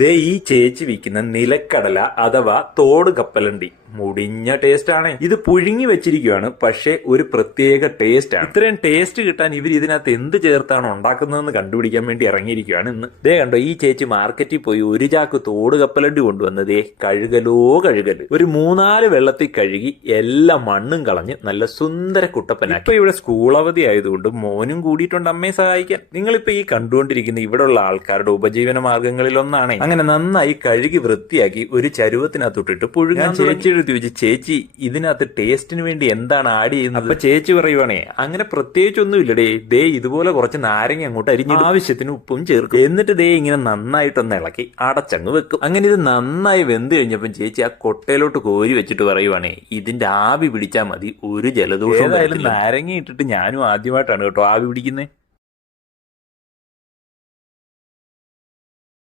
ദേ ഈ ചേച്ചി വിൽക്കുന്ന നിലക്കടല അഥവാ തോട് കപ്പലണ്ടി. മുടിഞ്ഞ ടേസ്റ്റ് ആണ്. ഇത് പുഴുങ്ങി വെച്ചിരിക്കുകയാണ് പക്ഷേ ഒരു പ്രത്യേക ടേസ്റ്റ് ആണ്. ഇത്രയും ടേസ്റ്റ് കിട്ടാൻ ഇവർ ഇതിനകത്ത് എന്ത് ചേർത്താണ് ഉണ്ടാക്കുന്നതെന്ന് കണ്ടുപിടിക്കാൻ വേണ്ടി ഇറങ്ങിയിരിക്കുകയാണ് ഇന്ന്. ദേ കണ്ടോ ഈ ചേച്ചി മാർക്കറ്റിൽ പോയി ഒരു ചാക്ക് തോട് കപ്പലണ്ടി കൊണ്ടുവന്നതേ കഴുകലോ കഴുകൽ ഒരു മൂന്നാൽ വെള്ളത്തിൽ കഴുകി എല്ലാ മണ്ണും കളഞ്ഞ് നല്ല സുന്ദര കുട്ടപ്പനാക്കി. ഇപ്പൊ ഇവിടെ സ്കൂൾ അവധി ആയതുകൊണ്ട് മോനും കൂടിയിട്ടുണ്ട് അമ്മയെ സഹായിക്കാൻ. നിങ്ങളിപ്പോ ഈ കണ്ടുകൊണ്ടിരിക്കുന്ന ഇവിടെയുള്ള ആൾക്കാരുടെ ഉപജീവന മാർഗങ്ങളിൽ ഒന്നാണ്. അങ്ങനെ നന്നായി കഴുകി വൃത്തിയാക്കി ഒരു ചരുവത്തിനകത്തോട്ടിട്ട് പുഴുങ്ങാൻ ചേച്ചിയുടെ ചോദിച്ചു ചേച്ചി ഇതിനകത്ത് ടേസ്റ്റിന് വേണ്ടി എന്താണ് ആഡ് ചെയ്യുന്നത്? അപ്പൊ ചേച്ചി പറയുവാണേ അങ്ങനെ പ്രത്യേകിച്ചൊന്നും ഇല്ലടേ ദേ ഇതുപോലെ കുറച്ച് നാരങ്ങ അങ്ങോട്ട് അരിഞ്ഞ് ആവശ്യത്തിന് ഉപ്പും ചേർക്കും. എന്നിട്ട് ദേ ഇങ്ങനെ നന്നായിട്ടൊന്ന് ഇളക്കി അടച്ചങ്ങ് വെക്കും. അങ്ങനെ ഇത് നന്നായി വെന്ത് കഴിഞ്ഞപ്പം ചേച്ചി ആ കൊട്ടയിലോട്ട് കോരി വെച്ചിട്ട് പറയുവാണേ ഇതിന്റെ ആവി പിടിച്ചാൽ മതി ഒരു ജലദോഷം നാരങ്ങ ഇട്ടിട്ട് ഞാനും ആദ്യമായിട്ടാണ് കേട്ടോ ആവി പിടിക്കുന്നത്